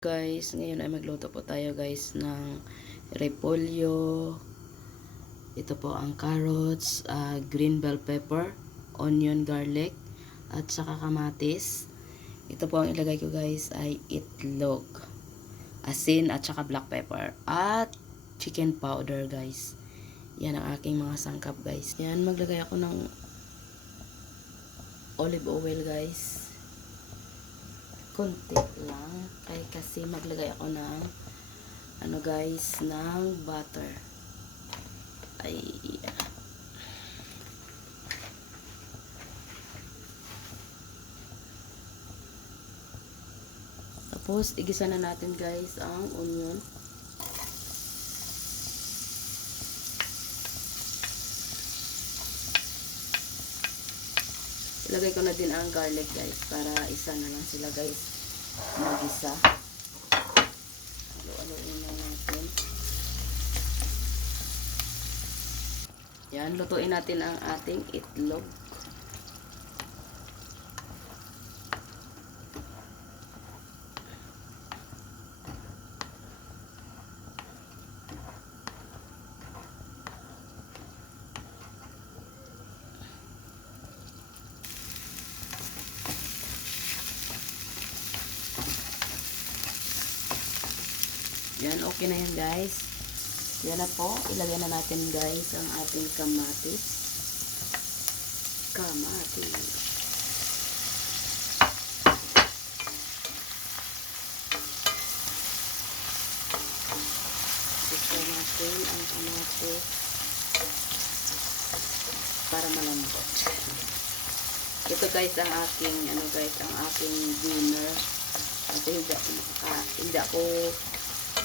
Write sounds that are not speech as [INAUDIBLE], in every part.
guys, ngayon ay magluto po tayo guys ng repolyo. Ito po ang carrots, ah, green bell pepper, onion, garlic, at saka kamatis. Ito po ang ilagay ko guys ay itlog, asin at saka black pepper, at chicken powder guys. Yan ang aking mga sangkap guys. Yan, maglagay ako ng olive oil guys konti lang. Kay kasi maglagay ako ng ano guys ng butter. Ay tapos igisa na natin guys ang onion ilagay ko na din ang garlic guys para isa na lang sila guys mag-isa. Halo-haloin na natin. Yan, lutuin natin ang ating itlog. Yan, okay na yan guys. Yan na po. Ilagay na natin guys ang ating kamatis. Kamatis. Gusto natin ang kamatis para malambot. Ito guys ang aking ano guys ang aking dinner. Ito hindi ako makaka, hindi ako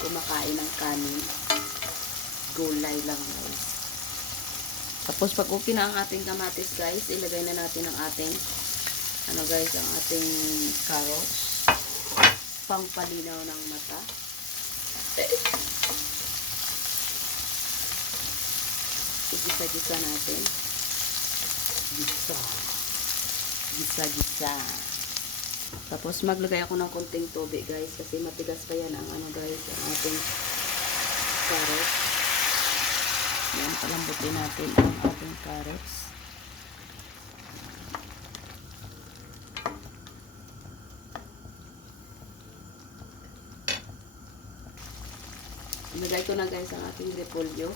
kumakain ng kanin. Gulay lang guys. Tapos pag okay na ang ating kamatis guys, ilagay na natin ang ating ano guys, ang ating carrots. Pangpalinaw ng mata. Igisa-gisa natin. Gisa. Gisa-gisa. Tapos maglagay ako ng konting tubig guys kasi matigas pa yan ang ano guys ang ating carrots. Yan, palambutin natin ang ating carrots. Ilagay ko na guys ang ating repolyo.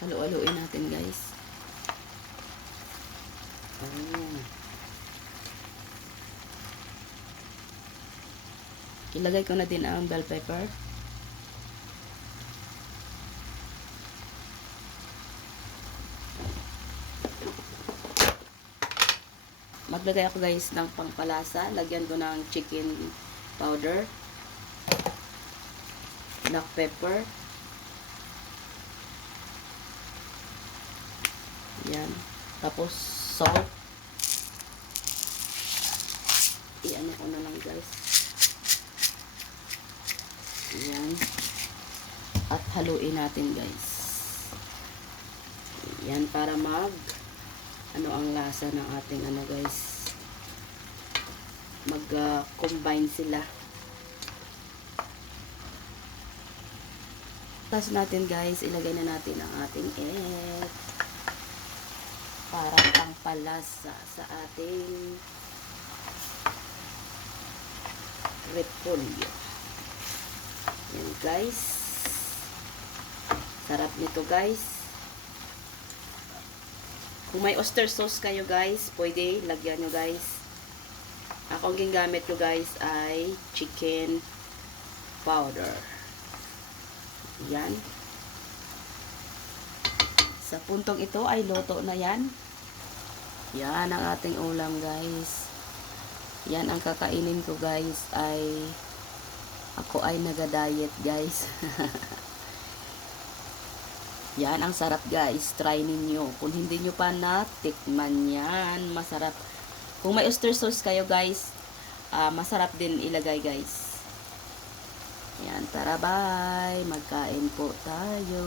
Halo-haloin natin guys. Ayan. Ilagay ko na din ang bell pepper. Maglagay ako guys ng pangpalasa. Lagyan ko ng chicken powder. Black pepper. Yan. Tapos, salt. I-ano ko na lang, guys. Yan. At haluin natin, guys. Yan, para mag ano ang lasa ng ating ano, guys. Mag-combine sila. Tapos natin, guys, ilagay na natin ang ating egg para pangpalasa sa ating repolyo. Yan guys. Sarap nito guys. Kung may oyster sauce kayo guys, pwede lagyan nyo guys. Ako ang gingamit ko guys ay chicken powder. Yan. Sa puntong ito ay loto na yan. Yan ang ating ulam guys. Yan ang kakainin ko guys ay ako ay naga-diet guys. [LAUGHS] yan ang sarap guys. Try ninyo. Kung hindi nyo pa natikman yan, masarap. Kung may oyster sauce kayo guys, ah, masarap din ilagay guys. Yan, tara bye. Magkain po tayo.